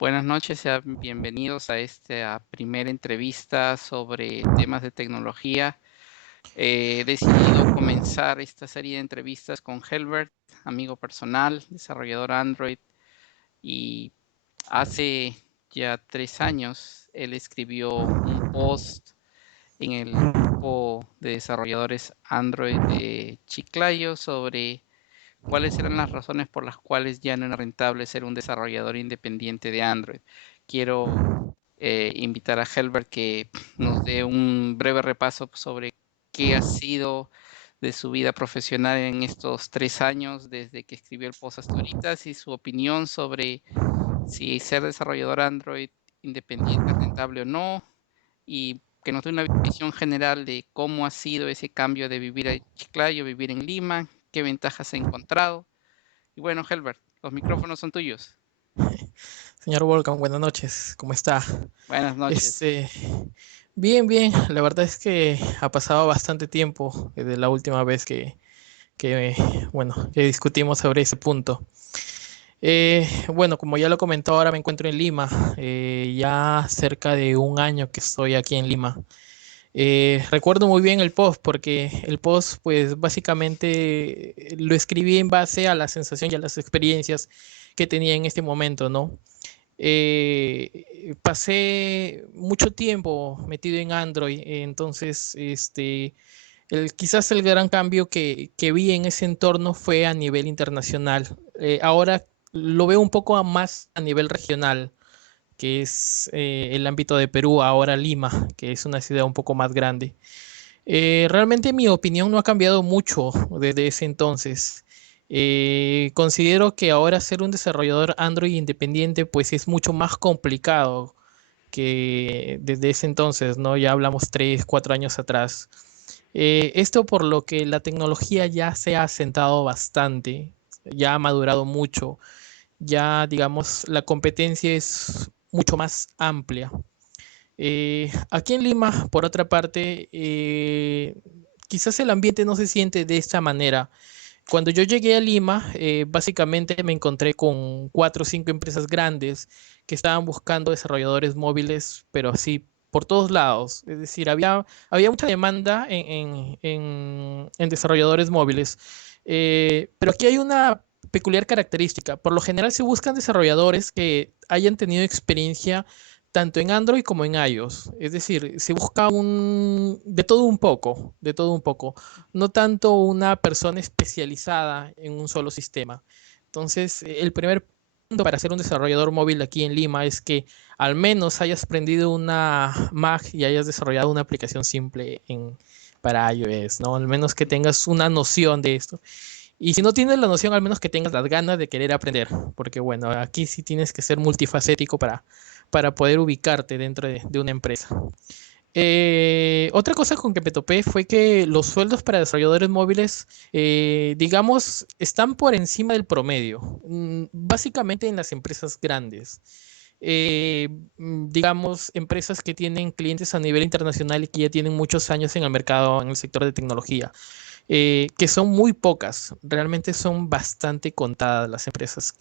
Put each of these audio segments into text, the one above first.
Buenas noches, sean bienvenidos a esta primera entrevista sobre temas de tecnología. He decidido comenzar esta serie de entrevistas con Helbert, amigo personal, desarrollador Android, y hace ya 3 años él escribió un post en el grupo de desarrolladores Android de Chiclayo sobre cuáles eran las razones por las cuales ya no era rentable ser un desarrollador independiente de Android. Quiero invitar a Helbert que nos dé un breve repaso sobre qué ha sido de su vida profesional en estos 3 años desde que escribió el post hasta ahorita, y su opinión sobre si ser desarrollador Android independiente es rentable o no, y que nos dé una visión general de cómo ha sido ese cambio de vivir en Chiclayo, vivir en Lima, qué ventajas ha encontrado. Y bueno, Helbert, los micrófonos son tuyos. Señor Volcan, buenas noches, ¿cómo está? Buenas noches. Este, bien, bien, la verdad es que ha pasado bastante tiempo desde la última vez que, que discutimos sobre ese punto. Bueno, como ya lo comentó, ahora me encuentro en Lima, ya cerca de un año que estoy aquí en Lima. Recuerdo muy bien el post porque el post pues básicamente lo escribí en base a la sensación y a las experiencias que tenía en este momento, ¿no? Pasé mucho tiempo metido en Android, entonces quizás el gran cambio que vi en ese entorno fue a nivel internacional. Ahora lo veo un poco más a nivel regional, que es el ámbito de Perú, ahora Lima, que es una ciudad un poco más grande. Realmente mi opinión no ha cambiado mucho desde ese entonces. Considero que ahora ser un desarrollador Android independiente pues es mucho más complicado que desde ese entonces, ¿no? Ya hablamos 3, 4 años atrás. Esto por lo que la tecnología ya se ha asentado bastante, ya ha madurado mucho, ya digamos la competencia es mucho más amplia. Aquí en Lima, por otra parte, quizás el ambiente no se siente de esta manera. Cuando yo llegué a Lima, básicamente me encontré con 4 o 5 empresas grandes que estaban buscando desarrolladores móviles, pero así por todos lados. Es decir, había mucha demanda en desarrolladores móviles. Pero aquí hay una peculiar característica. Por lo general se buscan desarrolladores que hayan tenido experiencia tanto en Android como en iOS. Es decir, se busca de todo un poco, de todo un poco, no tanto una persona especializada en un solo sistema. Entonces, el primer punto para ser un desarrollador móvil aquí en Lima es que al menos hayas aprendido una Mac y hayas desarrollado una aplicación simple para iOS, ¿no? Al menos que tengas una noción de esto. Y si no tienes la noción, al menos que tengas las ganas de querer aprender, porque bueno, aquí sí tienes que ser multifacético para poder ubicarte dentro de una empresa. Otra cosa con que me topé fue que los sueldos para desarrolladores móviles, digamos, están por encima del promedio, básicamente en las empresas grandes. Digamos, empresas que tienen clientes a nivel internacional y que ya tienen muchos años en el mercado, en el sector de tecnología, que son muy pocas, realmente son bastante contadas las empresas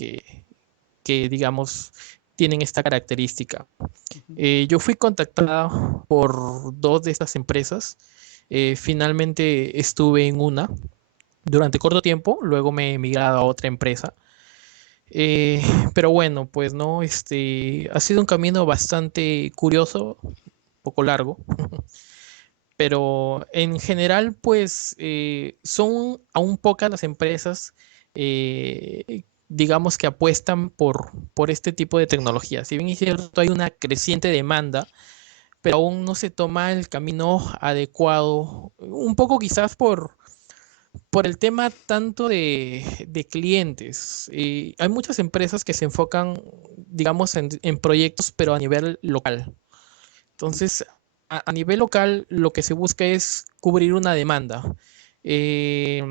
digamos, tienen esta característica. Ujú. Yo fui contactado por 2 de estas empresas. Finalmente estuve en una durante corto tiempo, luego me he migrado a otra empresa. Eh, pero bueno, pues no, ha sido un camino bastante curioso, un poco largo, pero en general, pues son aún pocas las empresas, digamos, que apuestan por este tipo de tecnología. Si bien es cierto, hay una creciente demanda, pero aún no se toma el camino adecuado, un poco quizás por el tema tanto de clientes. Hay muchas empresas que se enfocan, digamos, en proyectos, pero a nivel local. Entonces, a nivel local, lo que se busca es cubrir una demanda. Eh,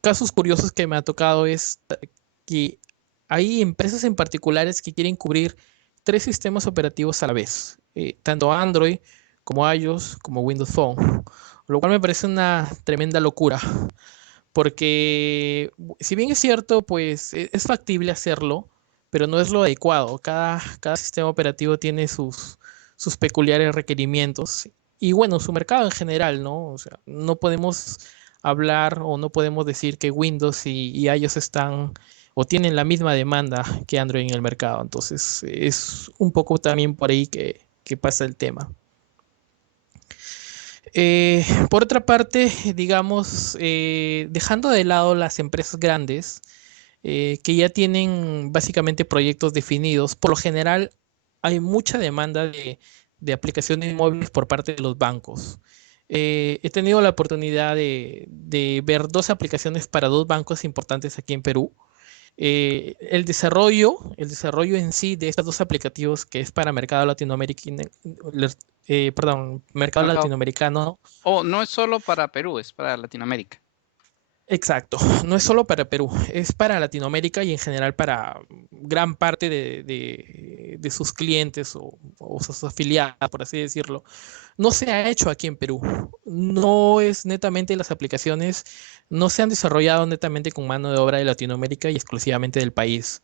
Casos curiosos que me ha tocado es que hay empresas en particulares que quieren cubrir 3 sistemas operativos a la vez, tanto Android como iOS como Windows Phone, lo cual me parece una tremenda locura, porque si bien es cierto, pues es factible hacerlo, pero no es lo adecuado. Cada sistema operativo tiene sus peculiares requerimientos y bueno, su mercado en general, ¿no? O sea, no podemos hablar o no podemos decir que Windows y iOS están o tienen la misma demanda que Android en el mercado. Entonces, es un poco también por ahí que pasa el tema. Por otra parte, digamos, dejando de lado las empresas grandes, que ya tienen básicamente proyectos definidos, por lo general hay mucha demanda de aplicaciones móviles por parte de los bancos. He tenido la oportunidad de ver dos aplicaciones para dos bancos importantes aquí en Perú. El desarrollo en sí de estos dos aplicativos, que es para mercado latinoamericano, mercado Mercado. latinoamericano. Oh, no es solo para Perú, es para Latinoamérica. Exacto, no es solo para Perú, es para Latinoamérica y en general para gran parte de sus clientes o sus afiliados, por así decirlo. No se ha hecho aquí en Perú. No es netamente las aplicaciones, no se han desarrollado netamente con mano de obra de Latinoamérica y exclusivamente del país.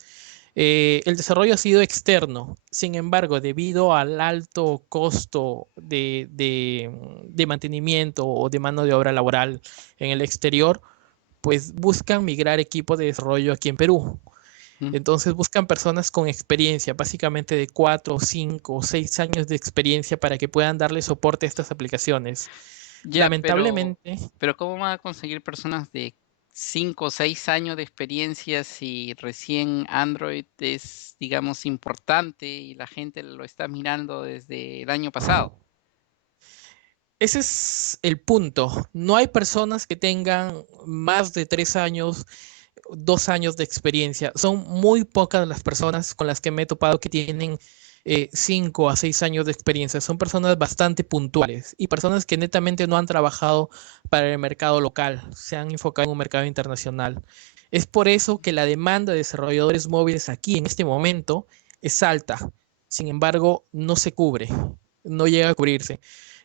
El desarrollo ha sido externo. Sin embargo, debido al alto costo de mantenimiento o de mano de obra laboral en el exterior, pues buscan migrar equipos de desarrollo aquí en Perú. Mm. Entonces buscan personas con experiencia, básicamente de 4, 5 o 6 años de experiencia para que puedan darle soporte a estas aplicaciones. Ya, Lamentablemente, pero ¿cómo van a conseguir personas de 5 o 6 años de experiencia si recién Android es, digamos, importante y la gente lo está mirando desde el año pasado? ese es el punto. No hay personas que tengan más de 3 años, 2 años de experiencia. Son muy pocas las personas con las que me he topado que tienen 5 a 6 años de experiencia. Son personas bastante puntuales y personas que netamente no han trabajado para el mercado local, se han enfocado en un mercado internacional. Es por eso que la demanda de desarrolladores móviles aquí en este momento es alta. Sin embargo, no se cubre, no llega a cubrirse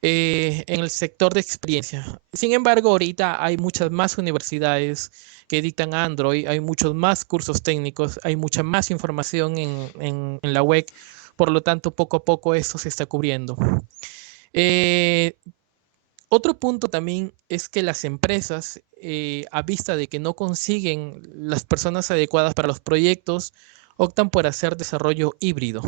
en el sector de experiencia. Sin embargo, ahorita hay muchas más universidades que dictan Android, hay muchos más cursos técnicos, hay mucha más información en la web, por lo tanto, poco a poco esto se está cubriendo. Eh, Otro punto también es que las empresas, a vista de que no consiguen las personas adecuadas para los proyectos, optan por hacer desarrollo híbrido.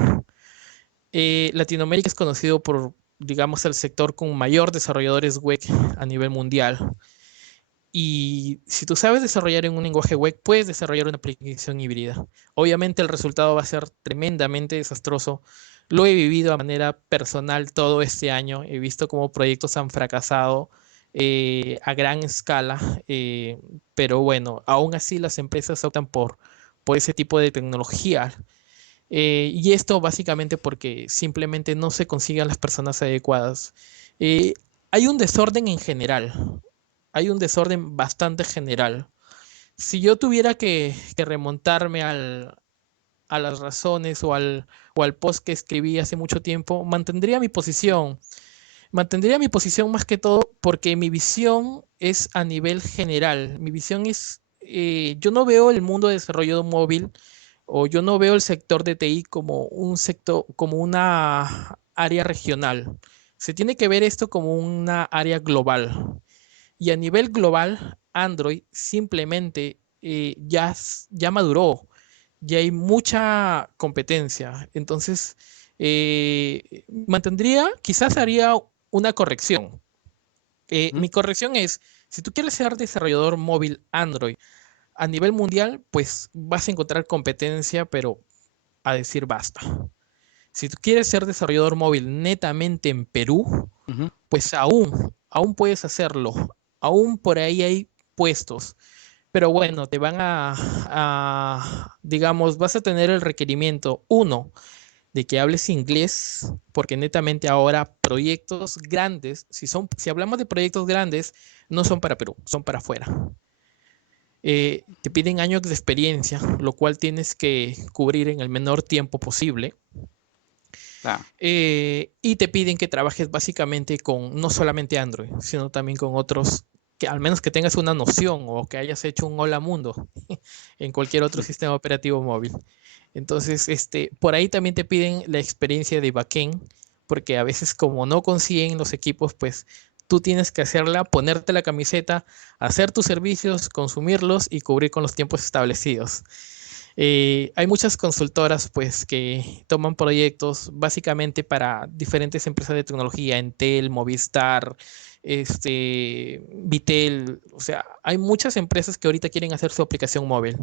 Latinoamérica es conocido por, digamos, el sector con mayor desarrolladores web a nivel mundial. Y si tú sabes desarrollar en un lenguaje web, puedes desarrollar una aplicación híbrida. Obviamente el resultado va a ser tremendamente desastroso. Lo he vivido de manera personal todo este año. He visto cómo proyectos han fracasado a gran escala. Pero bueno, aún así las empresas optan por ese tipo de tecnología. Y esto básicamente porque simplemente no se consiguen las personas adecuadas. Eh, Hay un desorden en general, hay un desorden bastante general. Si yo tuviera que remontarme a las razones o al post que escribí hace mucho tiempo, mantendría mi posición. Mantendría mi posición más que todo porque mi visión es a nivel general. Mi visión es, yo no veo el mundo de desarrollo móvil o yo no veo el sector de TI como un sector, como una área regional. Se tiene que ver esto como una área global. Y a nivel global, Android simplemente ya maduró, ya hay mucha competencia. Entonces, quizás haría una corrección. Ujú. Mi corrección es, si tú quieres ser desarrollador móvil Android a nivel mundial, pues vas a encontrar competencia, pero a decir basta. Si tú quieres ser desarrollador móvil netamente en Perú, Ujú. pues aún puedes hacerlo. Aún por ahí hay puestos. Pero bueno, digamos, vas a tener el requerimiento, uno, de que hables inglés, porque netamente ahora proyectos grandes, si hablamos de proyectos grandes, no son para Perú, son para afuera. Te piden años de experiencia, lo cual tienes que cubrir en el menor tiempo posible. Claro. Y te piden que trabajes básicamente con no solamente Android, sino también con otros que al menos que tengas una noción o que hayas hecho un hola mundo en cualquier otro sistema operativo móvil. Entonces, por ahí también te piden la experiencia de backend, porque a veces como no consiguen los equipos, pues tú tienes que hacerla, ponerte la camiseta, hacer tus servicios, consumirlos y cubrir con los tiempos establecidos. Hay muchas consultoras pues que toman proyectos básicamente para diferentes empresas de tecnología, Entel, Movistar, Vitel, o sea, hay muchas empresas que ahorita quieren hacer su aplicación móvil.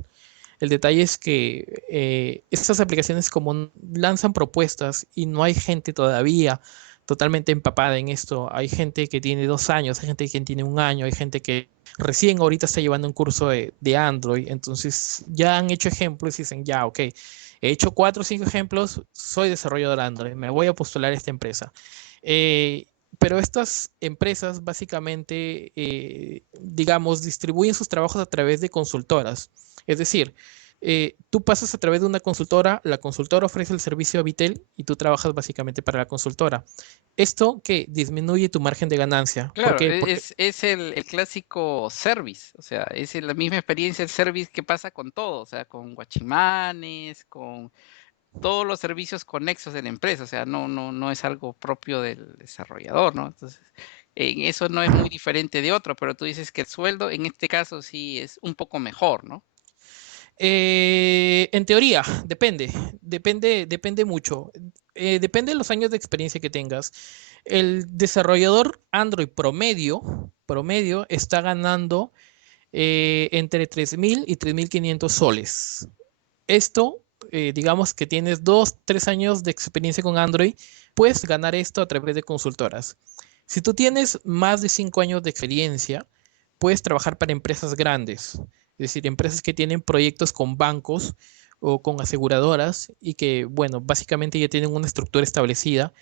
El detalle es que estas aplicaciones como lanzan propuestas y no hay gente todavía totalmente empapada en esto. Hay gente que tiene 2 años, hay gente que tiene un año, hay gente que recién ahorita está llevando un curso de Android. Entonces ya han hecho ejemplos y dicen, ya, ok, he hecho 4 o 5 ejemplos, soy desarrollador Android, me voy a postular a esta empresa. Pero estas empresas básicamente, digamos, distribuyen sus trabajos a través de consultoras. Es decir, tú pasas a través de una consultora, la consultora ofrece el servicio a Vitel y tú trabajas básicamente para la consultora. Esto que disminuye tu margen de ganancia. ¿Por Claro, qué? Porque es el clásico service, o sea, es la misma experiencia el service que pasa con todo, o sea, con guachimanes, con todos los servicios conexos de la empresa, o sea, no es algo propio del desarrollador, ¿no? Entonces, en eso no es muy diferente de otro, pero tú dices que el sueldo en este caso sí es un poco mejor, ¿no? en teoría, depende mucho. Depende de los años de experiencia que tengas. El desarrollador Android promedio está ganando entre 3.000 y 3.500 soles. Esto, digamos que tienes 2, 3 años de experiencia con Android, puedes ganar esto a través de consultoras. Si tú tienes más de 5 años de experiencia, puedes trabajar para empresas grandes, es decir, empresas que tienen proyectos con bancos o con aseguradoras y que, bueno, básicamente ya tienen una estructura establecida.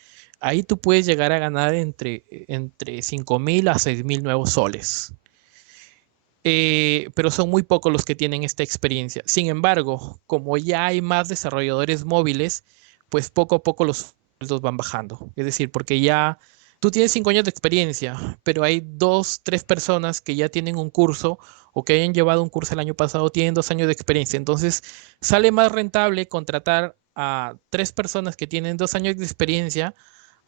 Ahí tú puedes llegar a ganar entre 5.000 a 6.000 nuevos soles. Pero son muy pocos los que tienen esta experiencia. Sin embargo, como ya hay más desarrolladores móviles, pues poco a poco los sueldos van bajando. Es decir, porque ya tú tienes 5 años de experiencia, pero hay 2, 3 personas que ya tienen un curso o que hayan llevado un curso el año pasado, tienen 2 años de experiencia. Entonces, sale más rentable contratar a 3 personas que tienen 2 años de experiencia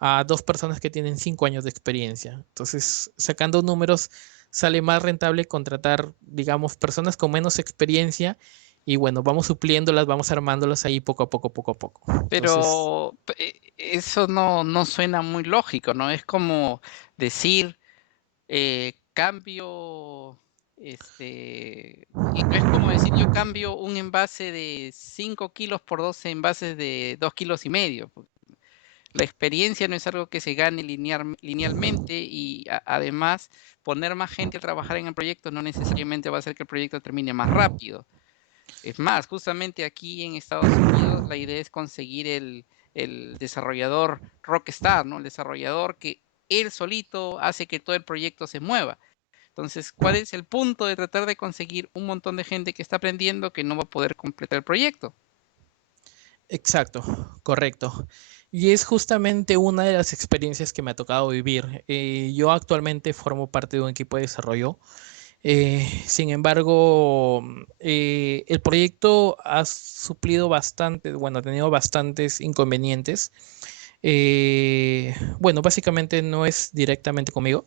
a 2 personas que tienen 5 años de experiencia. Entonces, sacando números, sale más rentable contratar, digamos, personas con menos experiencia y bueno, vamos supliéndolas, vamos armándolas ahí poco a poco, poco a poco. Entonces, Pero eso no suena muy lógico, ¿no? Es como decir, cambio, y no es como decir, yo cambio un envase de 5 kilos por 12 envases de 2,5 kilos. La experiencia no es algo que se gane linealmente y además poner más gente a trabajar en el proyecto no necesariamente va a hacer que el proyecto termine más rápido. Es más, justamente aquí en Estados Unidos la idea es conseguir el desarrollador rockstar, ¿no? El desarrollador que él solito hace que todo el proyecto se mueva. Entonces, ¿cuál es el punto de tratar de conseguir un montón de gente que está aprendiendo que no va a poder completar el proyecto? exacto, correcto. Y es justamente una de las experiencias que me ha tocado vivir. Yo actualmente formo parte de un equipo de desarrollo. Sin embargo, el proyecto ha suplido bastante, bueno, ha tenido bastantes inconvenientes. Bueno, básicamente no es directamente conmigo,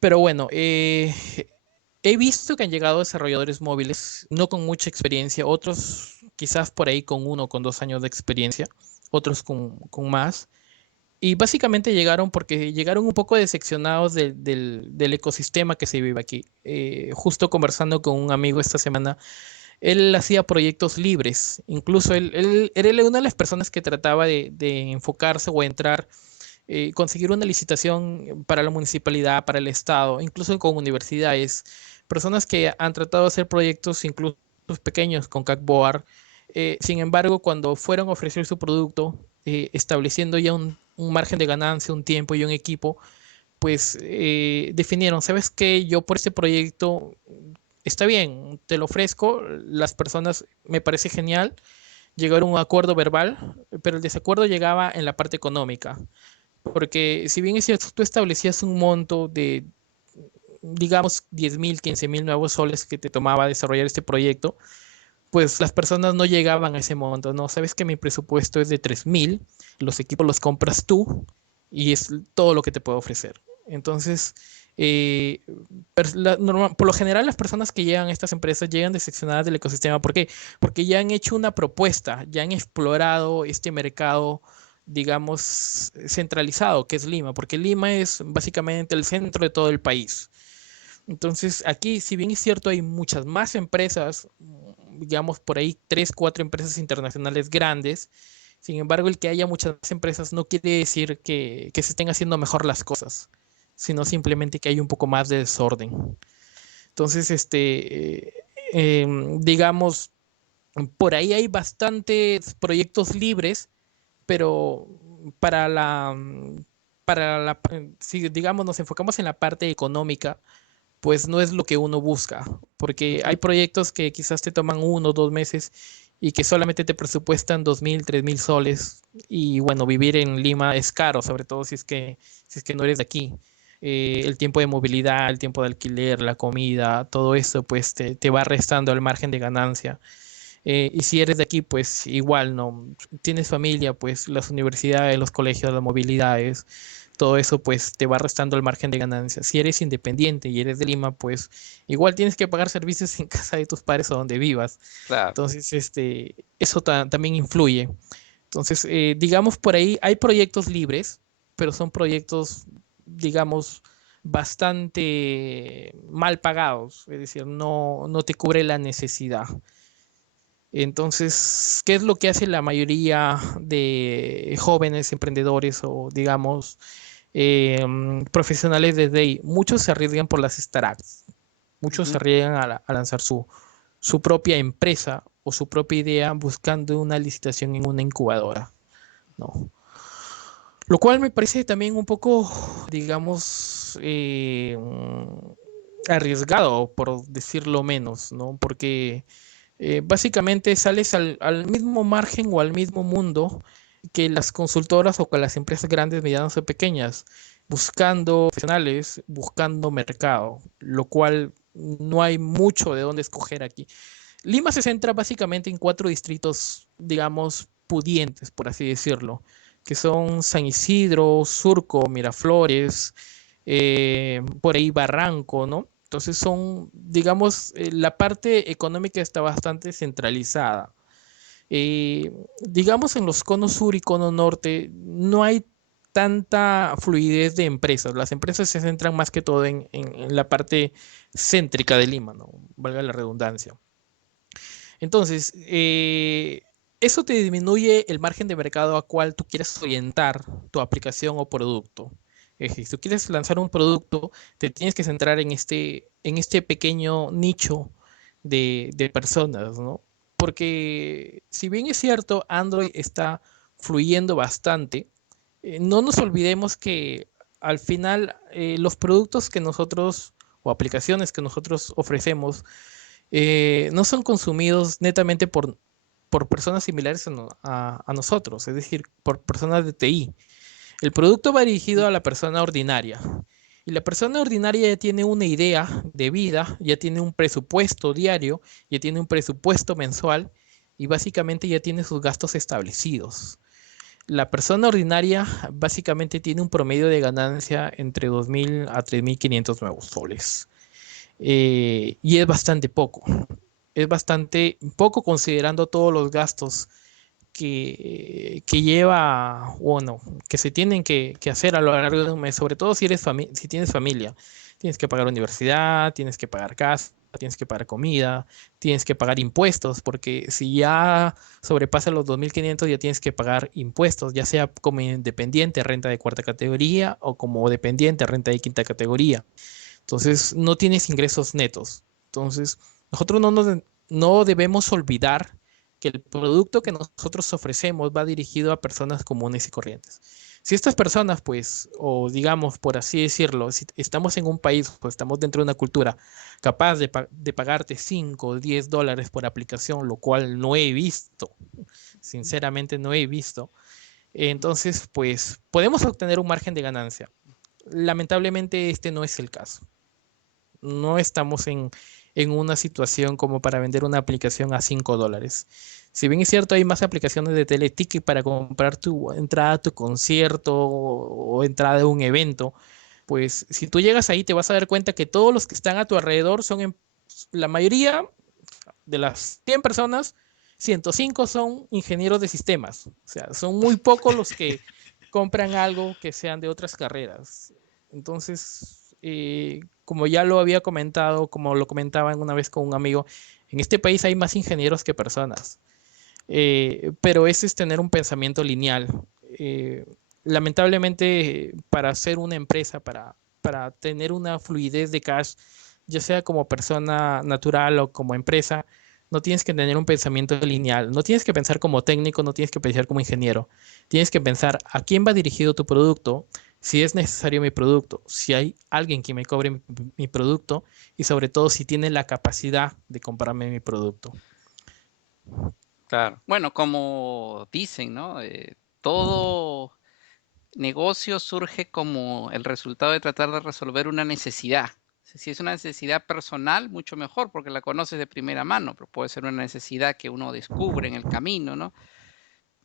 pero bueno, he visto que han llegado desarrolladores móviles, no con mucha experiencia, otros quizás por ahí con 1 o con 2 años de experiencia, otros con más. Y básicamente llegaron porque llegaron un poco decepcionados del ecosistema que se vive aquí. Justo conversando con un amigo esta semana, él hacía proyectos libres. Incluso él era una de las personas que trataba de enfocarse o entrar, conseguir una licitación para la municipalidad, para el estado, incluso con universidades. Personas que han tratado de hacer proyectos incluso pequeños con Cagboard. Sin embargo, cuando fueron a ofrecer su producto, estableciendo ya un margen de ganancia, un tiempo y un equipo, pues definieron, ¿sabes qué? Yo por este proyecto está bien, te lo ofrezco, las personas me parece genial, llegaron a un acuerdo verbal, pero el desacuerdo llegaba en la parte económica, porque si bien es cierto, tú establecías un monto digamos, 10.000, 15.000 nuevos soles que te tomaba desarrollar este proyecto, pues las personas no llegaban a ese monto, ¿no? Sabes que mi presupuesto es de 3.000, los equipos los compras tú y es todo lo que te puedo ofrecer. Entonces, eh, por lo general las personas que llegan a estas empresas llegan decepcionadas del ecosistema. ¿Por qué? Porque ya han hecho una propuesta, ya han explorado este mercado, digamos, centralizado, que es Lima, porque Lima es básicamente el centro de todo el país. Entonces, aquí, si bien es cierto, hay muchas más empresas, digamos por ahí 3, 4 empresas internacionales grandes. Sin embargo, el que haya muchas más empresas no quiere decir que se estén haciendo mejor las cosas, sino simplemente que hay un poco más de desorden. Entonces, digamos, por ahí hay bastantes proyectos libres, pero para si digamos nos enfocamos en la parte económica, pues no es lo que uno busca, porque hay Ujú. proyectos que quizás te toman 1 o 2 meses y que solamente te presupuestan 2.000, 3.000 soles. Y bueno, vivir en Lima es caro, sobre todo si es que no eres de aquí. El tiempo de movilidad, el tiempo de alquiler, la comida, todo eso pues te va restando al margen de ganancia. Y si eres de aquí, pues igual, ¿no? Tienes familia, pues las universidades, los colegios, las movilidades, todo eso pues te va restando el margen de ganancia. Si eres independiente y eres de Lima, pues igual tienes que pagar servicios en casa de tus padres o donde vivas. Claro. Entonces, eso también influye. Entonces, digamos por ahí, hay proyectos libres, pero son proyectos, digamos, bastante mal pagados, es decir, no te cubre la necesidad. Entonces, ¿qué es lo que hace la mayoría de jóvenes emprendedores o, digamos, profesionales de DEI? Muchos se arriesgan por las startups, muchos se Ujú. arriesgan a lanzar su propia empresa o su propia idea buscando una licitación en una incubadora, ¿no? Lo cual me parece también un poco, digamos, arriesgado, por decirlo menos, ¿no? Porque básicamente sales al mismo margen o al mismo mundo que las consultoras o que las empresas grandes, medianas o pequeñas, buscando profesionales, buscando mercado, lo cual no hay mucho de dónde escoger aquí. Lima se centra básicamente en 4 distritos, digamos, pudientes, por así decirlo, que son San Isidro, Surco, Miraflores, por ahí Barranco, ¿no? Entonces son, digamos, la parte económica está bastante centralizada. Digamos, en los conos sur y cono norte no hay tanta fluidez de empresas. Las empresas se centran más que todo en la parte céntrica de Lima, ¿no? Valga la redundancia. Entonces, eso te disminuye el margen de mercado a cual tú quieres orientar tu aplicación o producto. Es decir, si tú quieres lanzar un producto, te tienes que centrar en este pequeño nicho de personas, ¿no? Porque si bien es cierto, Android está fluyendo bastante, no nos olvidemos que al final los productos que nosotros o aplicaciones que nosotros ofrecemos no son consumidos netamente por personas similares a nosotros, es decir, por personas de TI. El producto va dirigido a la persona ordinaria. Y la persona ordinaria ya tiene una idea de vida, ya tiene un presupuesto diario, ya tiene un presupuesto mensual y básicamente ya tiene sus gastos establecidos. La persona ordinaria básicamente tiene un promedio de ganancia entre 2.000 a 3.500 nuevos soles. Y es bastante poco. Es bastante poco considerando todos los gastos que lleva, bueno, que se tienen que hacer a lo largo de un mes, sobre todo si tienes familia. Tienes que pagar universidad, tienes que pagar casa, tienes que pagar comida, tienes que pagar impuestos, porque si ya sobrepasa los 2.500 ya tienes que pagar impuestos, ya sea como independiente, renta de cuarta categoría, o como dependiente, renta de quinta categoría. Entonces, no tienes ingresos netos. Entonces, nosotros no debemos olvidar que el producto que nosotros ofrecemos va dirigido a personas comunes y corrientes. Si estas personas, pues, o digamos, por así decirlo, si estamos en un país o estamos dentro de una cultura capaz de pagarte 5 o 10 dólares por aplicación, lo cual no he visto, sinceramente no he visto, entonces, pues, podemos obtener un margen de ganancia. Lamentablemente, este no es el caso. No estamos en una situación como para vender una aplicación a $5. Si bien es cierto, hay más aplicaciones de teleticket para comprar tu entrada a tu concierto o entrada a un evento, pues si tú llegas ahí te vas a dar cuenta que todos los que están a tu alrededor son, la mayoría de las 100 personas, 105 son ingenieros de sistemas. O sea, son muy pocos los que compran algo que sean de otras carreras. Entonces, como ya lo había comentado, como lo comentaba una vez con un amigo, en este país hay más ingenieros que personas. Pero ese es tener un pensamiento lineal. Eh, Lamentablemente, para ser una empresa, para tener una fluidez de cash, ya sea como persona natural o como empresa, no tienes que tener un pensamiento lineal. No tienes que pensar como técnico, no tienes que pensar como ingeniero. Tienes que pensar a quién va dirigido tu producto, si es necesario mi producto, si hay alguien que me cobre mi producto y sobre todo si tiene la capacidad de comprarme mi producto. Claro. Bueno, como dicen, ¿no? Todo negocio surge como el resultado de tratar de resolver una necesidad. Si es una necesidad personal, mucho mejor, porque la conoces de primera mano, pero puede ser una necesidad que uno descubre en el camino, ¿no?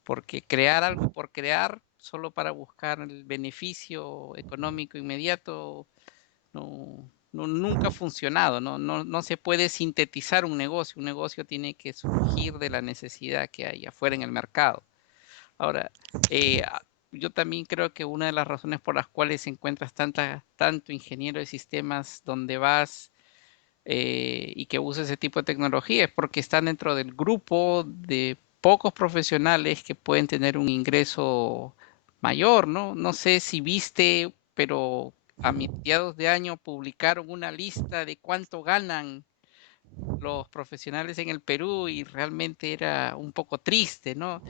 Porque crear algo por crear, solo para buscar el beneficio económico inmediato, nunca ha funcionado, no se puede sintetizar un negocio tiene que surgir de la necesidad que hay afuera en el mercado. Ahora, yo también creo que una de las razones por las cuales encuentras tanto ingeniero de sistemas donde vas y que usa ese tipo de tecnología es porque están dentro del grupo de pocos profesionales que pueden tener un ingreso mayor, ¿no? No sé si viste, pero a mediados de año publicaron una lista de cuánto ganan los profesionales en el Perú y realmente era un poco triste, ¿no?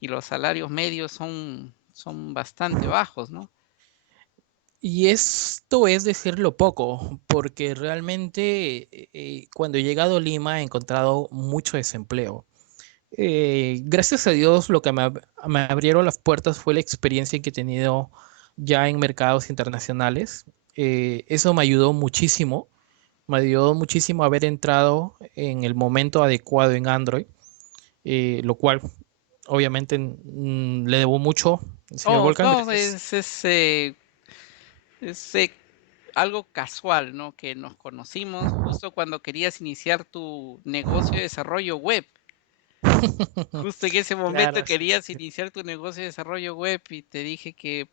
Y los salarios medios son bastante bajos, ¿no? Y esto es decirlo poco, porque realmente cuando he llegado a Lima he encontrado mucho desempleo. Gracias a Dios lo que me abrieron las puertas fue la experiencia que he tenido ya en mercados internacionales. Eso me ayudó muchísimo haber entrado en el momento adecuado en Android, lo cual obviamente le debo mucho al señor Oh, Volcan, no, gracias. es algo casual, ¿no? Que nos conocimos justo cuando querías iniciar tu negocio de desarrollo web. Justo en ese Claro, momento así querías es. iniciar tu negocio de desarrollo web y te dije que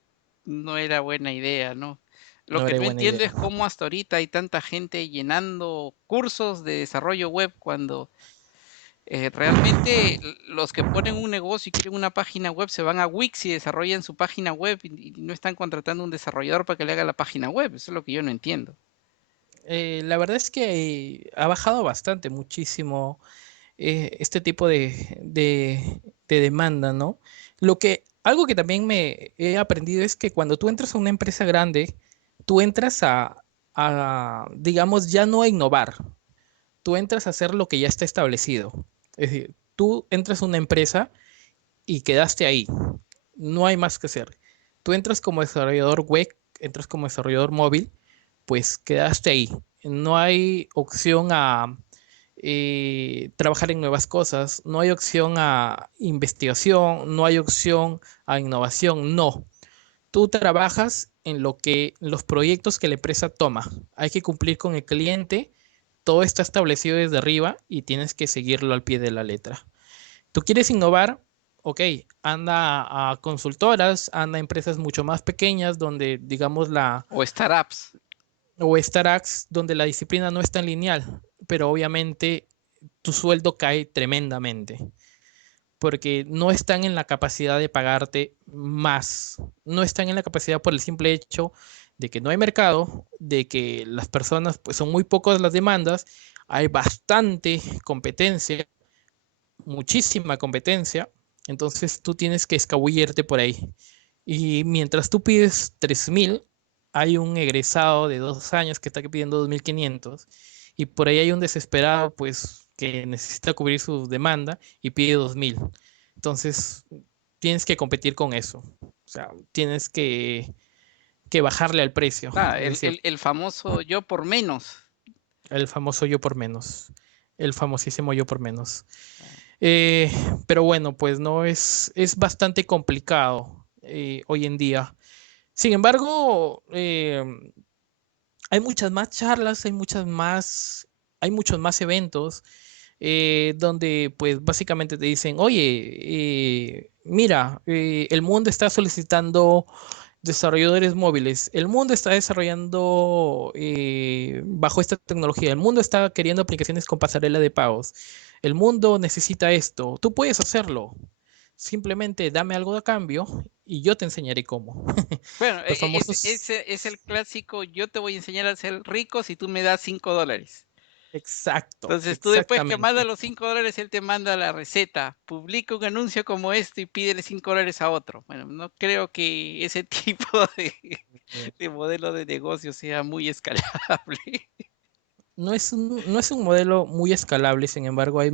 no era buena idea, ¿no? Lo No que era no buena entiendo idea. es cómo hasta ahorita hay tanta gente llenando cursos de desarrollo web cuando realmente los que ponen un negocio y quieren una página web se van a Wix y desarrollan su página web y no están contratando un desarrollador para que le haga la página web. Eso es lo que yo no entiendo. La verdad es que ha bajado bastante, muchísimo este tipo de demanda, ¿no? Algo que también me he aprendido es que cuando tú entras a una empresa grande, tú entras digamos, ya no a innovar, tú entras a hacer lo que ya está establecido. Es decir, tú entras a una empresa y quedaste ahí, no hay más que hacer. Tú entras como desarrollador web, entras como desarrollador móvil, pues quedaste ahí. No hay opción a trabajar en nuevas cosas, no hay opción a investigación, no hay opción a innovación, no. Tú trabajas en los proyectos que la empresa toma. Hay que cumplir con el cliente, todo está establecido desde arriba y tienes que seguirlo al pie de la letra. ¿Tú quieres innovar? Ok, anda a consultoras, anda a empresas mucho más pequeñas donde, digamos, O startups. o startups donde la disciplina no es tan lineal, pero obviamente tu sueldo cae tremendamente porque no están en la capacidad de pagarte más, no están en la capacidad por el simple hecho de que no hay mercado, de que las personas, pues son muy pocas las demandas, hay bastante competencia, muchísima competencia, entonces tú tienes que escabullirte por ahí. Y mientras tú pides 3.000, hay un egresado de 2 años que está pidiendo 2.500 y por ahí hay un desesperado pues que necesita cubrir su demanda y pide 2.000. Entonces tienes que competir con eso. O sea, tienes que bajarle al precio. Ah, Es decir, el famoso yo por menos. el famoso yo por menos, el famosísimo yo por menos. Ah, Eh, pero bueno, pues no es bastante complicado hoy en día. Sin embargo, hay muchas más charlas, hay muchos más eventos donde pues básicamente te dicen, oye, mira, el mundo está solicitando desarrolladores móviles, el mundo está desarrollando bajo esta tecnología, el mundo está queriendo aplicaciones con pasarela de pagos, el mundo necesita esto, tú puedes hacerlo, simplemente dame algo a cambio y yo te enseñaré cómo. bueno, Los famosos, ese es el clásico, yo te voy a enseñar a ser rico si tú me das $5. exacto, Entonces tú después que mandas exactamente. los $5, él te manda la receta, publica un anuncio como este y pídele $5 a otro. Bueno, no creo que ese tipo de, de modelo de negocio sea muy escalable. No es un modelo muy escalable, sin embargo, hay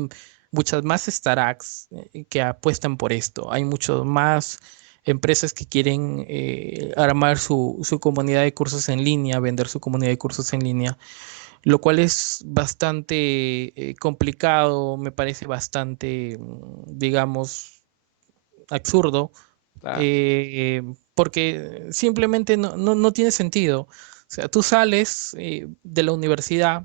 muchas más startups que apuestan por esto. Hay muchas más empresas que quieren armar su comunidad de cursos en línea, vender su comunidad de cursos en línea, lo cual es bastante complicado, me parece bastante, digamos, absurdo Claro. eh, porque simplemente no tiene sentido. O sea, tú sales de la universidad,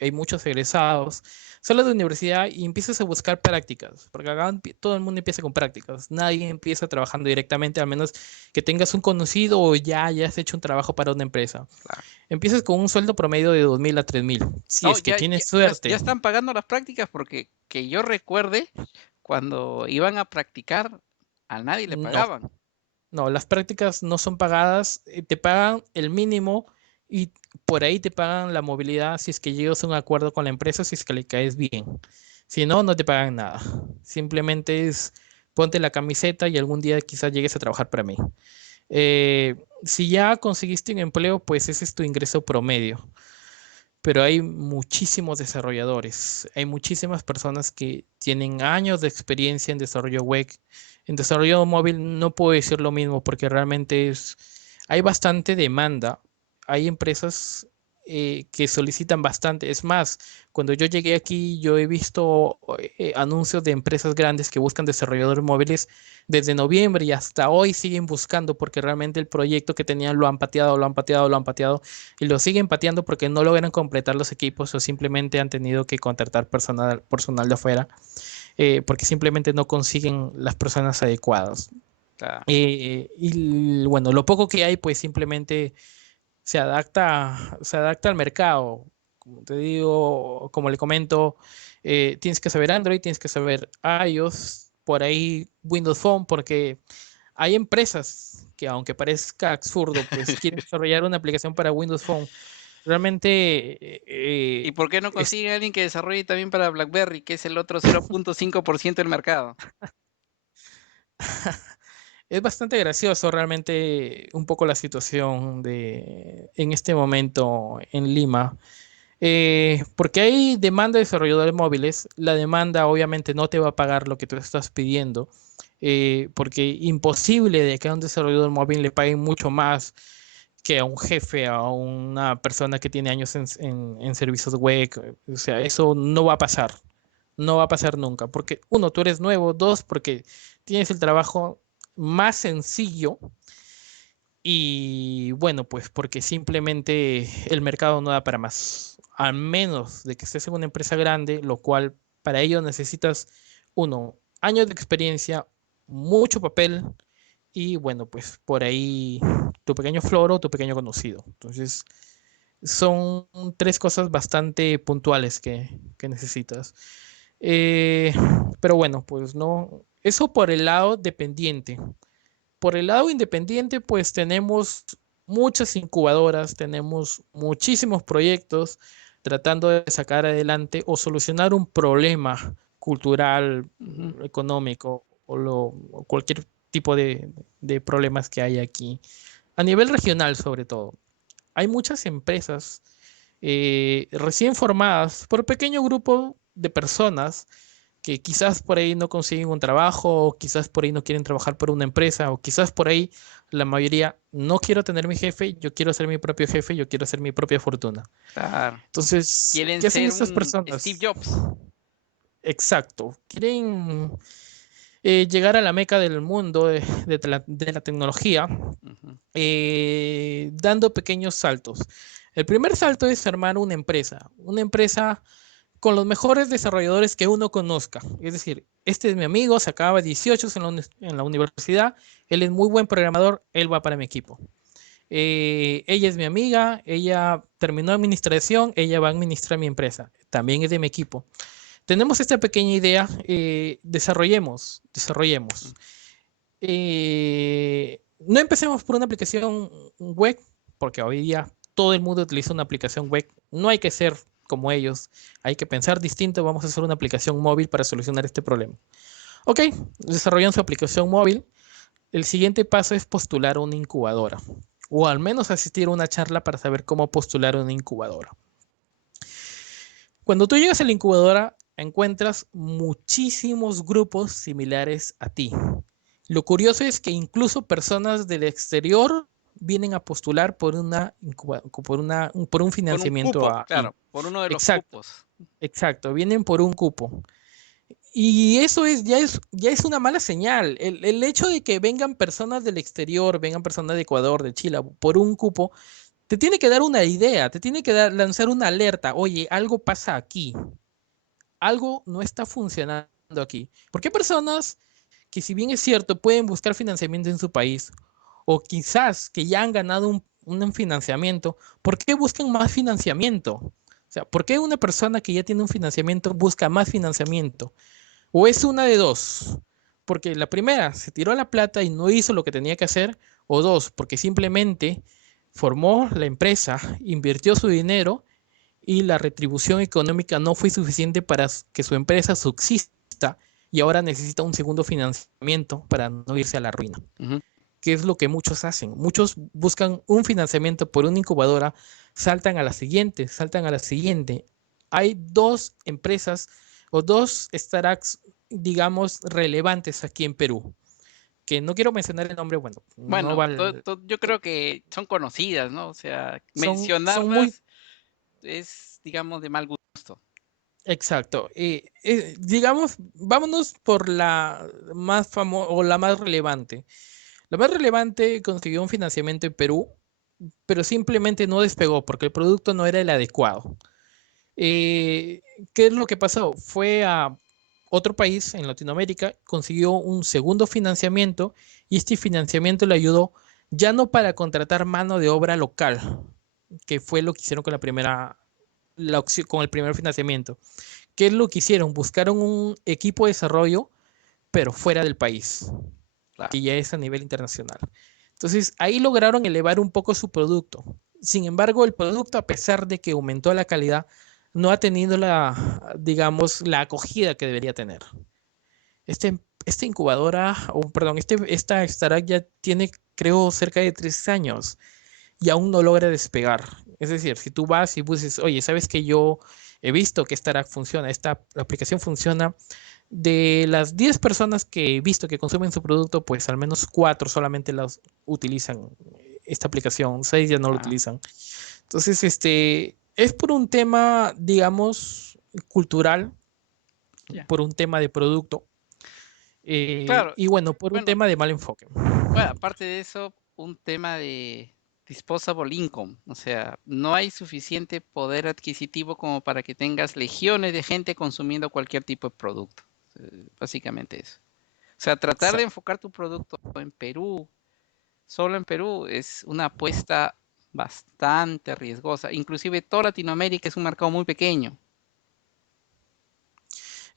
hay muchos egresados, sales de la universidad y empiezas a buscar prácticas, porque acá todo el mundo empieza con prácticas, nadie empieza trabajando directamente, al menos que tengas un conocido o ya hayas hecho un trabajo para una empresa. Claro. Empiezas con un sueldo promedio de 2.000 a 3.000, si No, es que tienes suerte. ya están pagando las prácticas porque que yo recuerde, cuando iban a practicar, a nadie le No. pagaban. No, las prácticas no son pagadas, te pagan el mínimo y por ahí te pagan la movilidad si es que llegas a un acuerdo con la empresa, si es que le caes bien. Si no, no te pagan nada. Simplemente es ponte la camiseta y algún día quizás llegues a trabajar para mí. Si ya conseguiste un empleo, pues ese es tu ingreso promedio. Pero hay muchísimos desarrolladores, hay muchísimas personas que tienen años de experiencia en desarrollo web. En desarrollo móvil no puedo decir lo mismo porque realmente hay bastante demanda. Hay empresas que solicitan bastante. Es más, cuando yo llegué aquí, yo he visto anuncios de empresas grandes que buscan desarrolladores móviles desde noviembre y hasta hoy siguen buscando porque realmente el proyecto que tenían lo han pateado, lo han pateado, lo han pateado y lo siguen pateando porque no logran completar los equipos o simplemente han tenido que contratar personal de afuera porque simplemente no consiguen las personas adecuadas. Claro. Y bueno, lo poco que hay pues simplemente se adapta al mercado. Como te digo, como le comento, tienes que saber Android, tienes que saber iOS, por ahí Windows Phone, porque hay empresas que aunque parezca absurdo, pues quieren desarrollar una aplicación para Windows Phone. Realmente ¿Y por qué no consigue alguien que desarrolle también para BlackBerry, que es el otro 0.5% del mercado? es bastante gracioso realmente un poco la situación en este momento en Lima. Porque hay demanda de desarrolladores móviles, la demanda obviamente no te va a pagar lo que tú estás pidiendo, porque imposible de que a un desarrollador móvil le paguen mucho más que a un jefe, a una persona que tiene años en servicios web. O sea, eso no va a pasar, no va a pasar nunca, porque uno, tú eres nuevo, dos, porque tienes el trabajo más sencillo y bueno, pues porque simplemente el mercado no da para más. A menos de que estés en una empresa grande, lo cual para ello necesitas, uno, años de experiencia, mucho papel y bueno, pues por ahí tu pequeño floro, tu pequeño conocido. Entonces, son tres cosas bastante puntuales que necesitas. Eh, pero bueno, pues no. Eso por el lado dependiente. Por el lado independiente, pues tenemos muchas incubadoras, tenemos muchísimos proyectos tratando de sacar adelante o solucionar un problema cultural, Ujú. económico o cualquier tipo de problemas que hay aquí. A nivel regional, sobre todo. Hay muchas empresas recién formadas por un pequeño grupo de personas que quizás por ahí no consiguen un trabajo, o quizás por ahí no quieren trabajar por una empresa, o quizás por ahí la mayoría no quiero tener mi jefe, yo quiero ser mi propio jefe, yo quiero hacer mi propia fortuna. Claro. Entonces, Quieren ¿qué hacen ser estas un Steve personas? Jobs. Exacto, quieren llegar a la meca del mundo de la tecnología, Ujú. dando pequeños saltos. El primer salto es armar una empresa con los mejores desarrolladores que uno conozca. Es decir, este es mi amigo, sacaba 18 en la universidad, él es muy buen programador, él va para mi equipo. Ella es mi amiga, ella terminó administración, ella va a administrar mi empresa, también es de mi equipo. Tenemos esta pequeña idea, desarrollemos. No empecemos por una aplicación web, porque hoy día todo el mundo utiliza una aplicación web. No hay que ser como ellos, hay que pensar distinto. Vamos a hacer una aplicación móvil para solucionar este problema. Ok, desarrollan su aplicación móvil. El siguiente paso es postular una incubadora, o al menos asistir a una charla para saber cómo postular una incubadora. Cuando tú llegas a la incubadora, encuentras muchísimos grupos similares a ti. Lo curioso es que incluso personas del exterior vienen a postular por un Por un financiamiento cupo, aquí. claro, por uno de los Exacto, cupos. exacto, vienen por un cupo. Y eso ya es una mala señal. El hecho de que vengan personas del exterior, vengan personas de Ecuador, de Chile, por un cupo, te tiene que dar una idea, te tiene que lanzar una alerta. Oye, algo pasa aquí, algo no está funcionando aquí. Porque hay personas que, si bien es cierto, pueden buscar financiamiento en su país, o quizás que ya han ganado un financiamiento, ¿por qué buscan más financiamiento? O sea, ¿por qué una persona que ya tiene un financiamiento busca más financiamiento? O es una de dos, porque la primera se tiró la plata y no hizo lo que tenía que hacer, o dos, porque simplemente formó la empresa, invirtió su dinero y la retribución económica no fue suficiente para que su empresa subsista y ahora necesita un segundo financiamiento para no irse a la ruina. Ujú. ¿Qué es lo que muchos hacen? Muchos buscan un financiamiento por una incubadora, saltan a la siguiente, saltan a la siguiente. Hay dos empresas o dos startups, digamos, relevantes aquí en Perú, que no quiero mencionar el nombre, bueno, no Bueno, vale, yo creo que son conocidas, ¿no? O sea, son muy. mencionarlas es, digamos, de mal gusto. Exacto. Digamos, vámonos por la más famosa o la más relevante. La más relevante consiguió un financiamiento en Perú, pero simplemente no despegó porque el producto no era el adecuado. Eh, ¿Qué es lo que pasó? Fue a otro país en Latinoamérica, consiguió un segundo financiamiento y este financiamiento le ayudó ya no para contratar mano de obra local, que fue lo que hicieron con con el primer financiamiento. ¿Qué es lo que hicieron? Buscaron un equipo de desarrollo, pero fuera del país, Claro. que ya es a nivel internacional. Entonces, ahí lograron elevar un poco su producto. Sin embargo, el producto, a pesar de que aumentó la calidad, no ha tenido digamos, la acogida que debería tener. Esta incubadora, o perdón, esta startup ya tiene, creo, cerca de 3 años y aún no logra despegar. Es decir, si tú vas y dices, oye, ¿sabes que yo he visto que esta funciona, esta aplicación funciona? De las 10 personas que he visto que consumen su producto, pues al menos 4 solamente las utilizan esta aplicación, 6 ya no lo Ah, utilizan. Entonces, es por un tema, digamos, cultural, ya. por un tema de producto, Claro, y bueno, por un bueno, tema de mal enfoque. bueno, aparte de eso, un tema de disposable income, o sea, no hay suficiente poder adquisitivo como para que tengas legiones de gente consumiendo cualquier tipo de producto. Básicamente eso. O sea, tratar de Exacto. enfocar tu producto en Perú, solo en Perú, es una apuesta bastante riesgosa. Inclusive toda Latinoamérica es un mercado muy pequeño.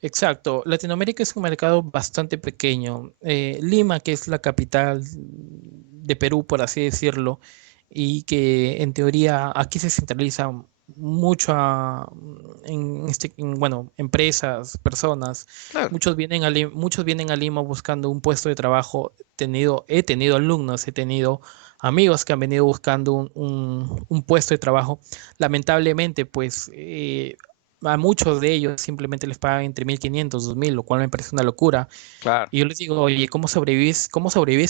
Exacto. Latinoamérica es un mercado bastante pequeño. Lima, que es la capital de Perú, por así decirlo, y que en teoría aquí se centraliza mucho bueno, empresas, personas. Claro. Muchos vienen a Lima buscando un puesto de trabajo. He tenido alumnos, he tenido amigos que han venido buscando un puesto de trabajo. Lamentablemente, pues a muchos de ellos simplemente les pagan entre 1.500, 2.000, lo cual me parece una locura. Claro, Y yo les digo, oye, cómo sobrevives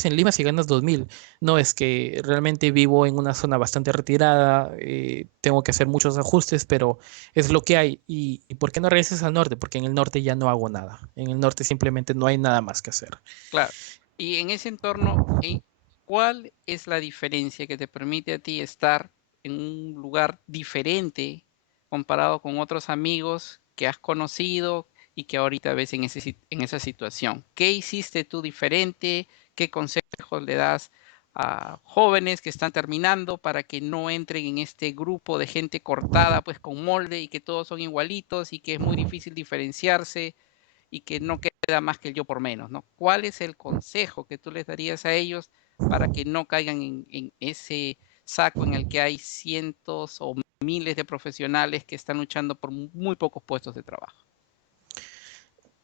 en Lima si ganas 2.000? No, es que realmente vivo en una zona bastante retirada, tengo que hacer muchos ajustes, pero es lo que hay. ¿Y por qué no regresas al norte? Porque en el norte ya no hago nada. En el norte simplemente no hay nada más que hacer. claro. Y en ese entorno, ¿cuál es la diferencia que te permite a ti estar en un lugar diferente comparado con otros amigos que has conocido y que ahorita ves en en esa situación? ¿Qué hiciste tú diferente? ¿Qué consejos le das a jóvenes que están terminando para que no entren en este grupo de gente cortada, pues con molde y que todos son igualitos y que es muy difícil diferenciarse y que no queda más que el yo por menos, ¿no? ¿Cuál es el consejo que tú les darías a ellos para que no caigan en ese saco en el que hay cientos o miles de profesionales que están luchando por muy pocos puestos de trabajo?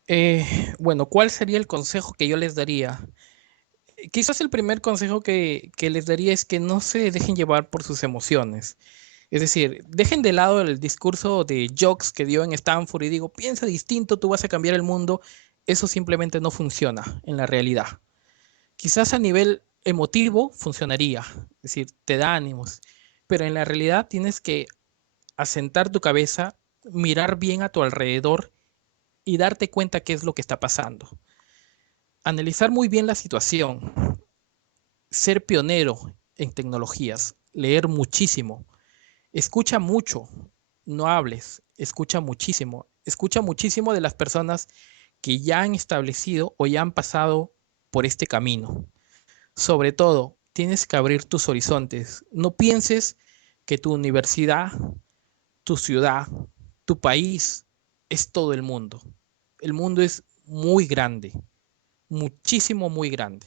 Eh, bueno, ¿cuál sería el consejo que yo les daría? Quizás el primer consejo que les daría es que no se dejen llevar por sus emociones. Es decir, dejen de lado el discurso de Jocks que dio en Stanford y digo, piensa distinto, tú vas a cambiar el mundo. Eso simplemente no funciona en la realidad. Quizás a nivel emotivo funcionaría, es decir, te da ánimos, pero en la realidad tienes que asentar tu cabeza, mirar bien a tu alrededor y darte cuenta qué es lo que está pasando. Analizar muy bien la situación, ser pionero en tecnologías, leer muchísimo, escucha mucho, no hables, escucha muchísimo de las personas que ya han establecido o ya han pasado por este camino. Sobre todo, tienes que abrir tus horizontes. No pienses que tu universidad, tu ciudad, tu país es todo el mundo. El mundo es muy grande, muchísimo, muy grande.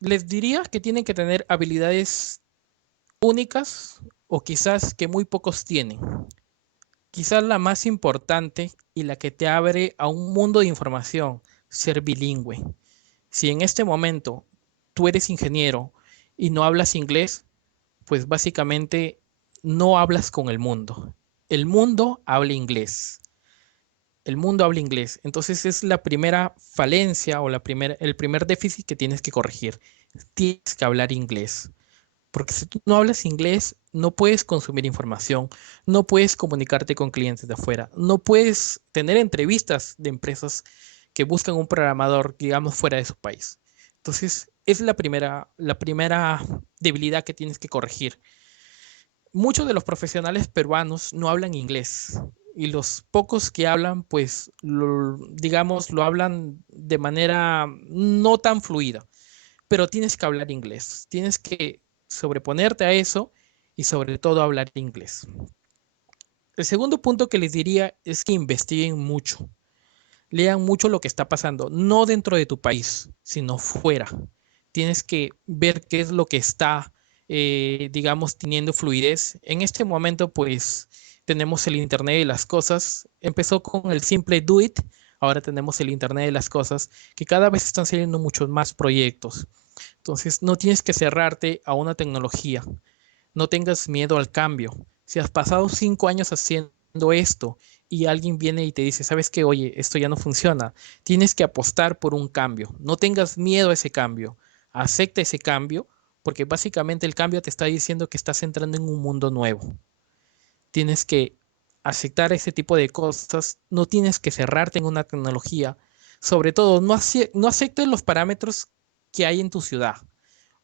Les diría que tienen que tener habilidades únicas o quizás que muy pocos tienen. Quizás la más importante y la que te abre a un mundo de información, ser bilingüe. Si en este momento tú eres ingeniero y no hablas inglés, pues básicamente no hablas con el mundo. El mundo habla inglés. El mundo habla inglés. Entonces es la primera falencia o el primer déficit que tienes que corregir. Tienes que hablar inglés. Porque si tú no hablas inglés, no puedes consumir información, no puedes comunicarte con clientes de afuera, no puedes tener entrevistas de empresas que buscan un programador, digamos, fuera de su país. Entonces, es la primera debilidad que tienes que corregir. Muchos de los profesionales peruanos no hablan inglés y los pocos que hablan, pues, digamos, lo hablan de manera no tan fluida, pero tienes que hablar inglés, tienes que sobreponerte a eso y sobre todo hablar inglés. El segundo punto que les diría es que investiguen mucho, lean mucho lo que está pasando, no dentro de tu país, sino fuera. Tienes que ver qué es lo que está, digamos, teniendo fluidez. En este momento, pues, tenemos el Internet de las cosas. Empezó con el simple do it, ahora tenemos el Internet de las cosas, que cada vez están saliendo muchos más proyectos. Entonces, no tienes que cerrarte a una tecnología. No tengas miedo al cambio. Si has pasado 5 años haciendo esto y alguien viene y te dice, ¿sabes qué? Oye, esto ya no funciona. Tienes que apostar por un cambio. No tengas miedo a ese cambio. Acepta ese cambio porque básicamente el cambio te está diciendo que estás entrando en un mundo nuevo. Tienes que aceptar ese tipo de cosas. No tienes que cerrarte en una tecnología. Sobre todo, no aceptes los parámetros que hay en tu ciudad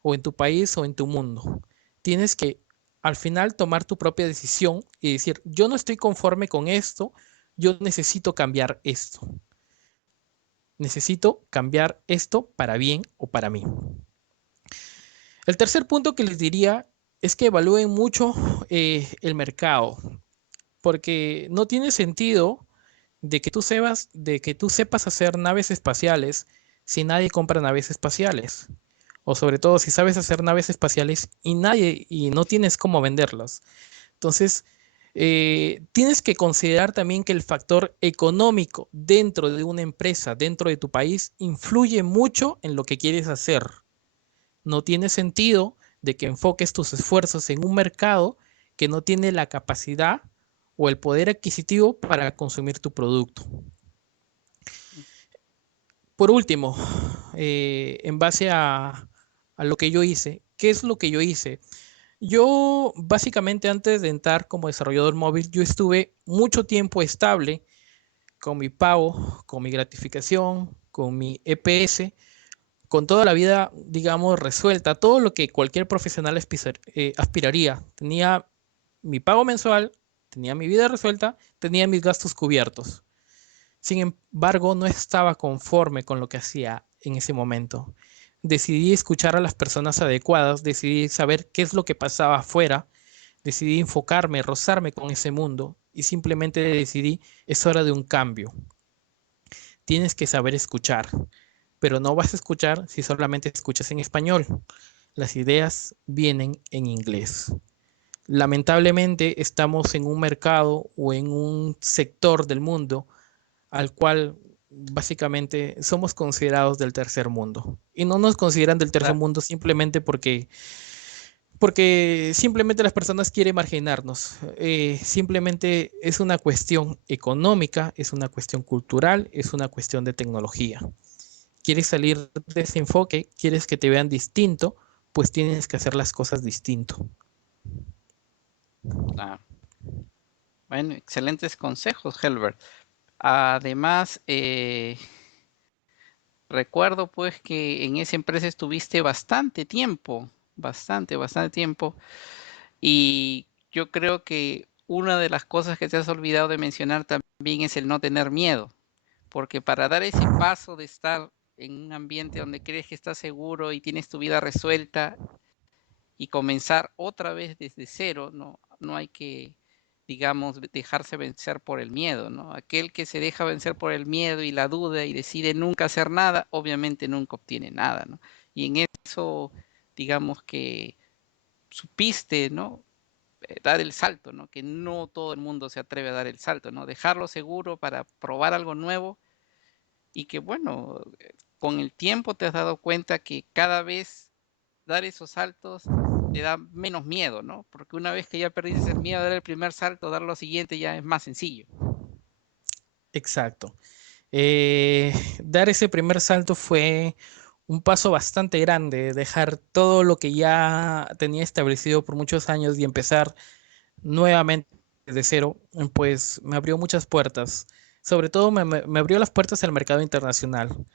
o en tu país o en tu mundo. Tienes que al final tomar tu propia decisión y decir, yo no estoy conforme con esto, yo necesito cambiar esto. Necesito cambiar esto para bien o para mí. El tercer punto que les diría es que evalúen mucho el mercado, porque no tiene sentido de que tú sepas hacer naves espaciales si nadie compra naves espaciales. O sobre todo si sabes hacer naves espaciales y no tienes cómo venderlas. Entonces, tienes que considerar también que el factor económico dentro de una empresa, dentro de tu país, influye mucho en lo que quieres hacer. No tiene sentido de que enfoques tus esfuerzos en un mercado que no tiene la capacidad o el poder adquisitivo para consumir tu producto. Por último, en base a lo que yo hice, ¿qué es lo que yo hice? Yo básicamente antes de entrar como desarrollador móvil, yo estuve mucho tiempo estable con mi pago, con mi gratificación, con mi EPS, con toda la vida, digamos, resuelta, todo lo que cualquier profesional aspiraría. Tenía mi pago mensual, tenía mi vida resuelta, tenía mis gastos cubiertos. Sin embargo, no estaba conforme con lo que hacía en ese momento. Decidí escuchar a las personas adecuadas, decidí saber qué es lo que pasaba afuera, decidí enfocarme, rozarme con ese mundo y simplemente decidí, es hora de un cambio. Tienes que saber escuchar, pero no vas a escuchar si solamente escuchas en español. Las ideas vienen en inglés. Lamentablemente estamos en un mercado o en un sector del mundo al cual básicamente somos considerados del tercer mundo. Y no nos consideran del tercer Claro. mundo simplemente porque simplemente las personas quieren marginarnos. Simplemente es una cuestión económica, es una cuestión cultural, es una cuestión de tecnología. ¿Quieres salir de ese enfoque? ¿Quieres que te vean distinto? Pues tienes que hacer las cosas distinto. Claro. Bueno, excelentes consejos, Helbert. Además, recuerdo pues que en esa empresa estuviste bastante tiempo, bastante tiempo. Y yo creo que una de las cosas que te has olvidado de mencionar también es el no tener miedo, porque para dar ese paso de estar en un ambiente donde crees que estás seguro y tienes tu vida resuelta y comenzar otra vez desde cero, no hay que, digamos, dejarse vencer por el miedo, ¿no? Aquel que se deja vencer por el miedo y la duda y decide nunca hacer nada, obviamente nunca obtiene nada, ¿no? Y en eso, digamos que supiste, ¿no? Dar el salto, ¿no? Que no todo el mundo se atreve a dar el salto, ¿no? Dejarlo seguro para probar algo nuevo y que, bueno, con el tiempo te has dado cuenta que cada vez dar esos saltos te da menos miedo, ¿no? Porque una vez que ya perdiste el miedo a dar el primer salto, dar lo siguiente ya es más sencillo. Exacto. Dar ese primer salto fue un paso bastante grande, dejar todo lo que ya tenía establecido por muchos años y empezar nuevamente desde cero, pues me abrió muchas puertas. Sobre todo me abrió las puertas al mercado internacional.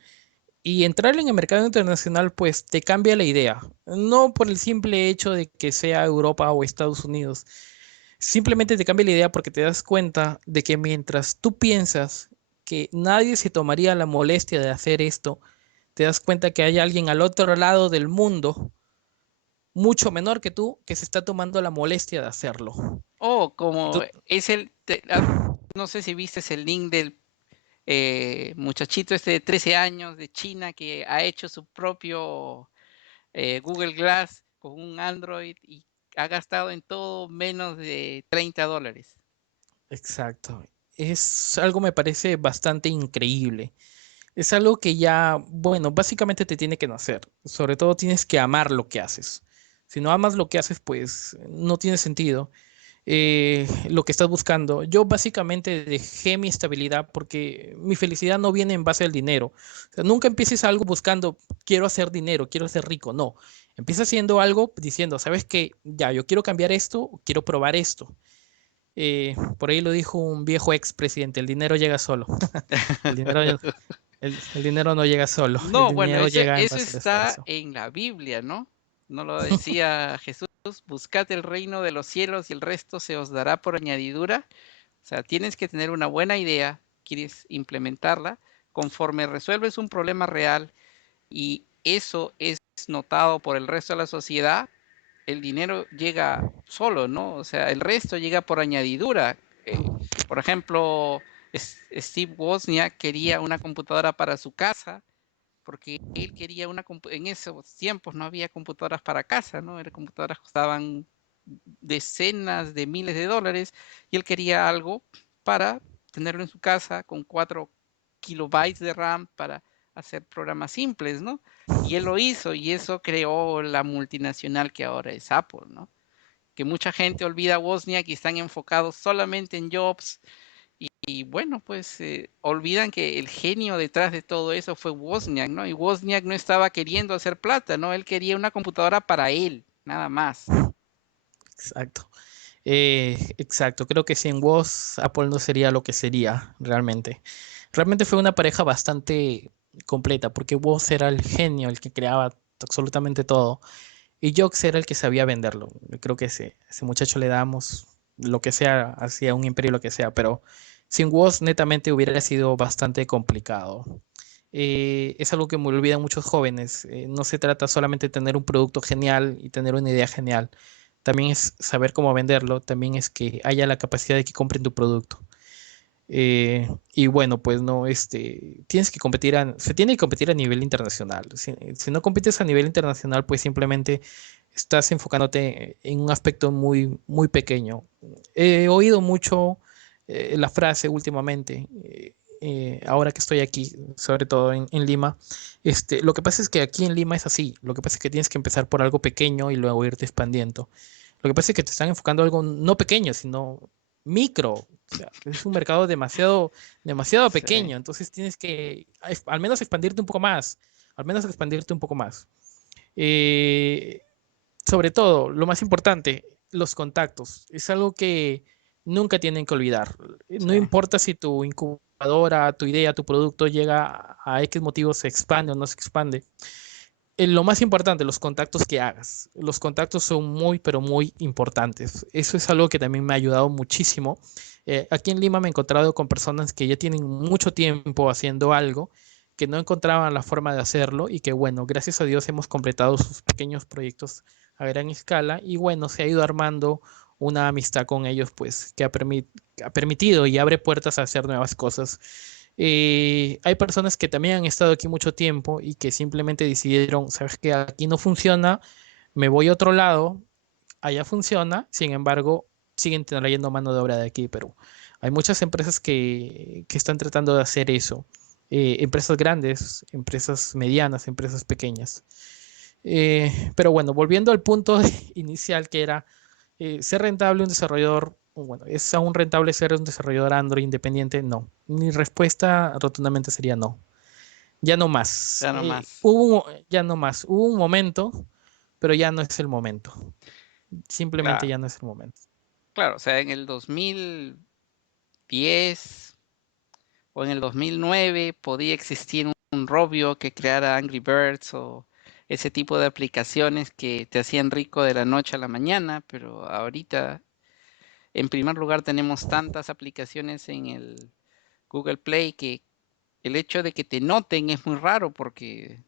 Y entrar en el mercado internacional, pues te cambia la idea. No por el simple hecho de que sea Europa o Estados Unidos. Simplemente te cambia la idea porque te das cuenta de que mientras tú piensas que nadie se tomaría la molestia de hacer esto, te das cuenta que hay alguien al otro lado del mundo, mucho menor que tú, que se está tomando la molestia de hacerlo. O Y como tú, es no sé si viste el link del muchachito este de 13 años de China que ha hecho su propio Google Glass con un Android y ha gastado en todo menos de $30. exacto. Es algo me parece bastante increíble. Es algo que ya, bueno, básicamente te tiene que nacer. Sobre todo tienes que amar lo que haces. Si no amas lo que haces, pues no tiene sentido lo que estás buscando. Yo básicamente dejé mi estabilidad porque mi felicidad no viene en base al dinero. O sea, nunca empieces algo buscando, quiero hacer dinero, quiero ser rico. No, empieza haciendo algo diciendo, ¿sabes qué? Ya, yo quiero cambiar esto, quiero probar esto. Por ahí lo dijo un viejo expresidente, el dinero llega solo. El dinero, el dinero no llega solo, el No, bueno, dinero llega en eso base al está esfuerzo. en la Biblia, ¿no? No lo decía Jesús, buscad el reino de los cielos y el resto se os dará por añadidura. O sea, tienes que tener una buena idea, quieres implementarla, conforme resuelves un problema real y eso es notado por el resto de la sociedad, el dinero llega solo, ¿no? O sea, el resto llega por añadidura. Por ejemplo, Steve Wozniak quería una computadora para su casa porque él quería en esos tiempos no había computadoras para casa, ¿no? Las computadoras costaban decenas de miles de dólares y él quería algo para tenerlo en su casa con 4 kilobytes de RAM para hacer programas simples, ¿no? Y él lo hizo y eso creó la multinacional que ahora es Apple, ¿no? que mucha gente olvida a Wozniak y están enfocados solamente en Jobs. Y bueno, pues olvidan que el genio detrás de todo eso fue Wozniak, ¿no? Y Wozniak no estaba queriendo hacer plata, ¿no? Él quería una computadora para él, nada más. Exacto. Exacto, creo que sin Woz Apple no sería lo que sería realmente. Realmente fue una pareja bastante completa, porque Woz era el genio, el que creaba absolutamente todo, y Jobs era el que sabía venderlo. Yo creo que ese muchacho le damos lo que sea, hacia un imperio, lo que sea, pero sin Woz netamente hubiera sido bastante complicado. Es algo que me olvidan muchos jóvenes. No se trata solamente de tener un producto genial y tener una idea genial. También es saber cómo venderlo, también es que haya la capacidad de que compren tu producto. Y bueno, pues no, tienes que competir, se tiene que competir a nivel internacional. Si no compites a nivel internacional, pues simplemente estás enfocándote en un aspecto muy, muy pequeño. He oído mucho la frase últimamente, ahora que estoy aquí, sobre todo en Lima. Lo que pasa es que aquí en Lima es así. Lo que pasa es que tienes que empezar por algo pequeño y luego irte expandiendo. Lo que pasa es que te están enfocando algo no pequeño, sino micro. O sea, es un mercado demasiado, demasiado Sí. pequeño. Entonces tienes que al menos expandirte un poco más. Al menos expandirte un poco más. Eh, Sobre todo, lo más importante, los contactos. Es algo que nunca tienen que olvidar. Sí, No importa si tu incubadora, tu idea, tu producto llega a X motivo, se expande o no se expande. Lo más importante, los contactos que hagas. Los contactos son muy, pero muy importantes. Eso es algo que también me ha ayudado muchísimo. Aquí en Lima me he encontrado con personas que ya tienen mucho tiempo haciendo algo, que no encontraban la forma de hacerlo y que, bueno, gracias a Dios hemos completado sus pequeños proyectos a gran escala y, bueno, se ha ido armando una amistad con ellos, pues, que ha permitido y abre puertas a hacer nuevas cosas. Hay personas que también han estado aquí mucho tiempo y que simplemente decidieron, sabes que aquí no funciona, me voy a otro lado, allá funciona, sin embargo, siguen trayendo mano de obra de aquí, pero hay muchas empresas que están tratando de hacer eso. Empresas grandes, empresas medianas, empresas pequeñas. Pero bueno, volviendo al punto inicial que era ser rentable un desarrollador, bueno, ¿es aún rentable ser un desarrollador Android independiente? No. Mi respuesta rotundamente sería no. Ya no más. ya no más. Ya no más. Hubo un momento, pero ya no es el momento. Simplemente Claro, ya no es el momento. claro, o sea, en el 2010 o en el 2009 podía existir un Robio que creara Angry Birds o ese tipo de aplicaciones que te hacían rico de la noche a la mañana, pero ahorita, en primer lugar, tenemos tantas aplicaciones en el Google Play que el hecho de que te noten es muy raro porque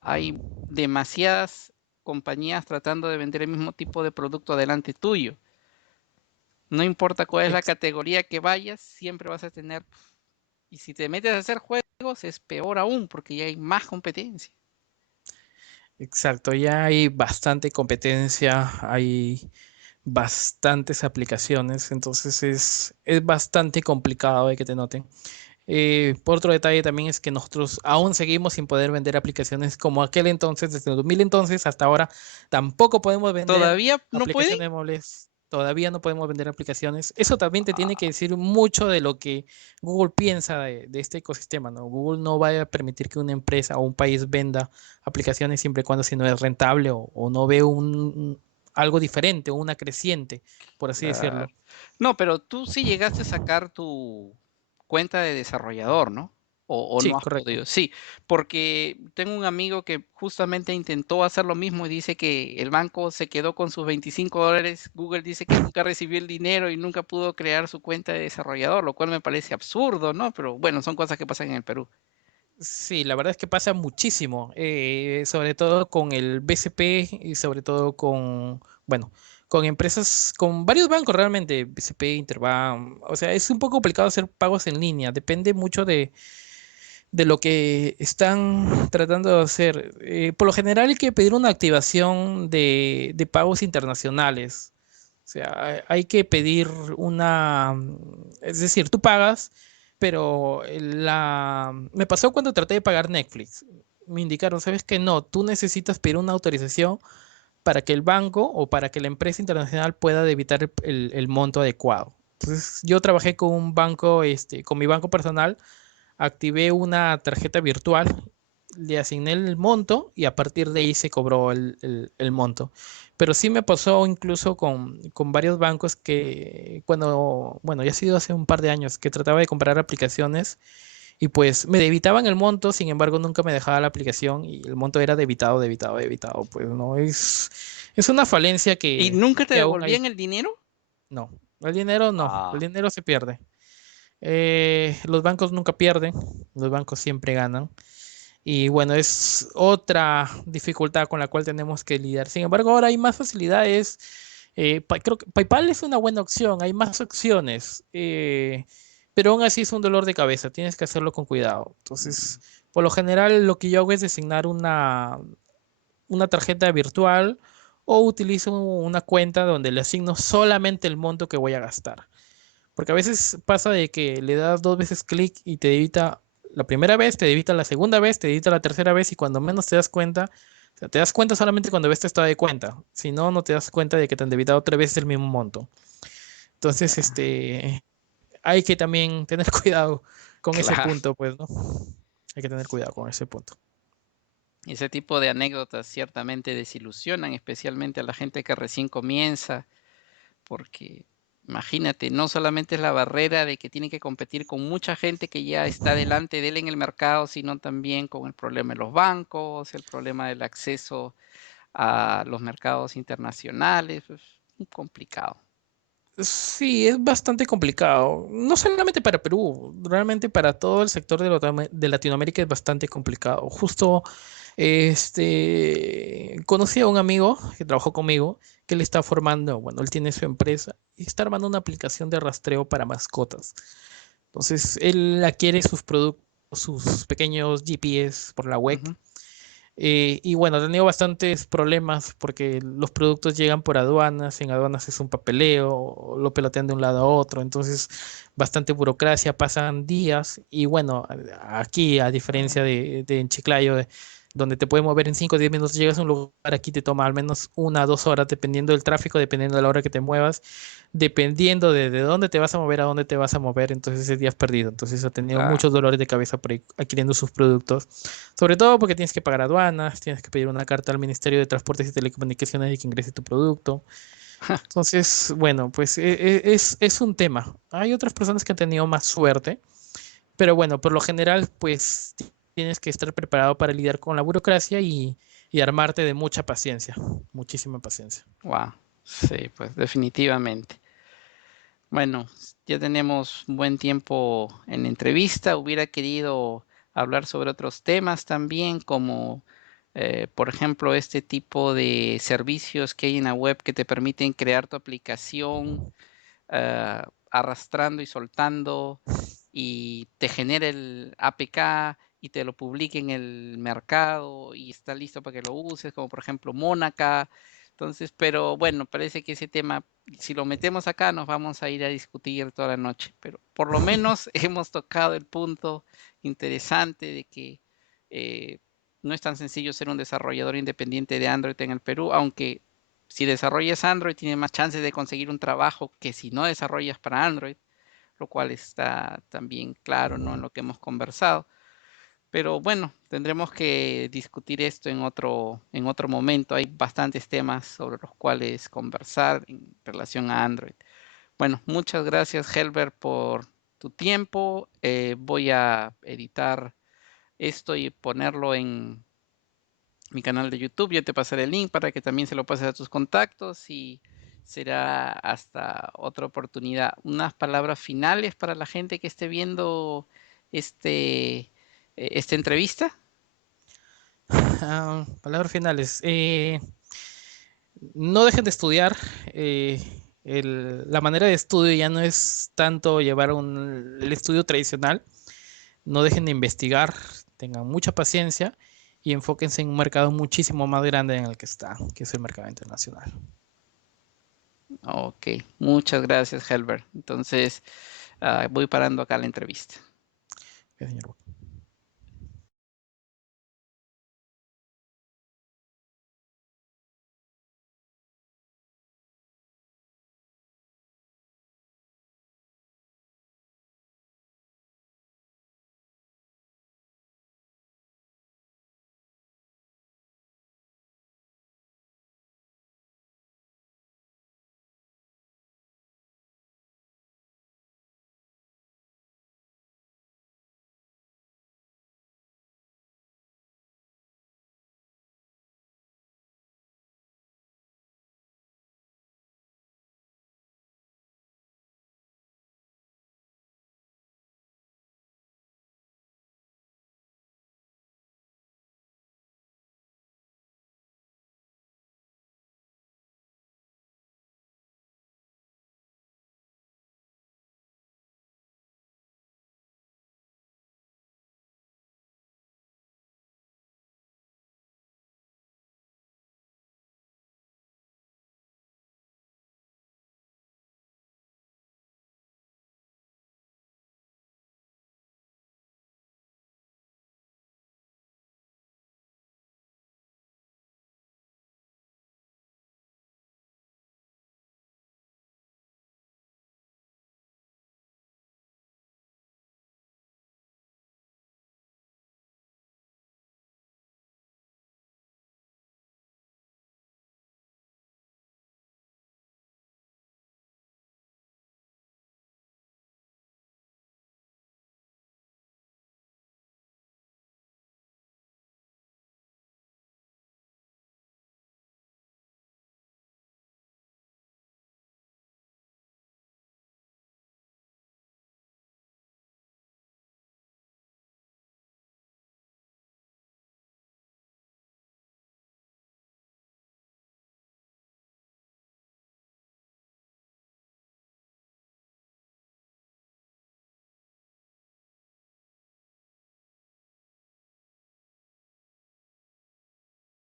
hay demasiadas compañías tratando de vender el mismo tipo de producto delante tuyo. No importa cuál es la Ex- categoría que vayas, siempre vas a tener. Y si te metes a hacer juegos, es peor aún, porque ya hay más competencia. Exacto, ya hay bastante competencia, hay bastantes aplicaciones, entonces es bastante complicado de que te noten. Por otro detalle también es que nosotros aún seguimos sin poder vender aplicaciones como aquel entonces, desde el 2000 entonces hasta ahora, tampoco podemos vender ¿Todavía no pueden? aplicaciones móviles, todavía no podemos vender aplicaciones. Eso también te tiene que Ah, decir mucho de lo que Google piensa de este ecosistema, ¿no? Google no va a permitir que una empresa o un país venda aplicaciones siempre y cuando si no es rentable o no ve algo diferente o una creciente, por así claro. decirlo. No, pero tú sí llegaste a sacar tu cuenta de desarrollador, ¿no? O Sí, no has correcto. podido. Sí, porque tengo un amigo que justamente intentó hacer lo mismo y dice que el banco se quedó con sus $25. Google dice que nunca recibió el dinero y nunca pudo crear su cuenta de desarrollador, lo cual me parece absurdo, ¿no? Pero bueno, son cosas que pasan en el Perú. Sí, la verdad es que pasa muchísimo, sobre todo con el BCP y sobre todo con, bueno, con empresas, con varios bancos realmente, BCP, Interbank, o sea, es un poco complicado hacer pagos en línea, depende mucho de lo que están tratando de hacer. Por lo general hay que pedir una activación de pagos internacionales, o sea, hay que pedir es decir, tú pagas, pero me pasó cuando traté de pagar Netflix. Me indicaron, ¿sabes qué? No, tú necesitas pedir una autorización para que el banco o para que la empresa internacional pueda debitar el monto adecuado. Entonces, yo trabajé con un banco, con mi banco personal, activé una tarjeta virtual, le asigné el monto y a partir de ahí se cobró el monto. Pero sí me pasó incluso con varios bancos que cuando, bueno, ya ha sido hace un par de años que trataba de comprar aplicaciones y pues me debitaban el monto, sin embargo nunca me dejaba la aplicación y el monto era debitado, debitado, debitado. Pues no, es una falencia ¿Y nunca te que aún hay. devolvían el dinero? No, el dinero no, el Ah, dinero se pierde. Los bancos nunca pierden, los bancos siempre ganan. Y bueno, es otra dificultad con la cual tenemos que lidiar. Sin embargo, ahora hay más facilidades. Creo que PayPal es una buena opción, hay más opciones, pero aún así es un dolor de cabeza, tienes que hacerlo con cuidado. Entonces, por lo general, lo que yo hago es designar una tarjeta virtual o utilizo una cuenta donde le asigno solamente el monto que voy a gastar. Porque a veces pasa de que le das dos veces clic y te debita la primera vez, te debita la segunda vez, te debita la tercera vez y cuando menos te das cuenta, o sea, te das cuenta solamente cuando ves tu estado de cuenta. Si no, no te das cuenta de que te han debitado tres veces el mismo monto. Entonces, ya, hay que también tener cuidado con ese claro. punto, pues, ¿no? Hay que tener cuidado con ese punto. Ese tipo de anécdotas ciertamente desilusionan, especialmente a la gente que recién comienza, porque imagínate, no solamente es la barrera de que tiene que competir con mucha gente que ya está delante de él en el mercado, sino también con el problema de los bancos, el problema del acceso a los mercados internacionales, pues, muy complicado. Sí, es bastante complicado. No solamente para Perú, realmente para todo el sector de Latinoamérica es bastante complicado. Justo conocí a un amigo que trabajó conmigo, que él está formando, bueno, él tiene su empresa y está armando una aplicación de rastreo para mascotas. Entonces, él adquiere sus productos, sus pequeños GPS por la web. Ujú. Y bueno, ha tenido bastantes problemas porque los productos llegan por aduanas, en aduanas es un papeleo, lo pelotean de un lado a otro, entonces bastante burocracia, pasan días y bueno, aquí a diferencia de en Chiclayo, donde te puede mover en 5 o 10 minutos, llegas a un lugar, aquí te toma al menos 1 o 2 horas, dependiendo del tráfico, dependiendo de la hora que te muevas, dependiendo de dónde te vas a mover, a dónde te vas a mover, entonces ese día has perdido, entonces ha tenido Claro. muchos dolores de cabeza por ahí adquiriendo sus productos. Sobre todo porque tienes que pagar aduanas, tienes que pedir una carta al Ministerio de Transportes y Telecomunicaciones de que ingrese tu producto. Entonces, bueno, pues es un tema. Hay otras personas que han tenido más suerte, pero bueno, por lo general, pues tienes que estar preparado para lidiar con la burocracia y armarte de mucha paciencia, muchísima paciencia. Wow. Sí, pues definitivamente. Bueno, ya tenemos un buen tiempo en la entrevista. Hubiera querido hablar sobre otros temas también, como por ejemplo este tipo de servicios que hay en la web que te permiten crear tu aplicación arrastrando y soltando y te genera el APK y te lo publica en el mercado y está listo para que lo uses, como por ejemplo Mónaca. Entonces, pero bueno, parece que ese tema, si lo metemos acá, nos vamos a ir a discutir toda la noche, pero por lo menos hemos tocado el punto interesante de que eh, no es tan sencillo ser un desarrollador independiente de Android en el Perú, aunque si desarrollas Android tienes más chances de conseguir un trabajo que si no desarrollas para Android, lo cual está también claro, ¿no? En lo que hemos conversado. Pero bueno, tendremos que discutir esto en otro momento. Hay bastantes temas sobre los cuales conversar en relación a Android. Bueno, muchas gracias, Helber, por tu tiempo. Voy a editar esto y ponerlo en mi canal de YouTube. Yo te pasaré el link para que también se lo pases a tus contactos y será hasta otra oportunidad. Unas palabras finales para la gente que esté viendo esta entrevista. Palabras finales. No dejen de estudiar. La manera de estudio ya no es tanto llevar el estudio tradicional. No dejen de investigar, tengan mucha paciencia y enfóquense en un mercado muchísimo más grande en el que está, que es el mercado internacional. Ok, muchas gracias, Helber. Entonces, voy parando acá la entrevista. Ok, señor.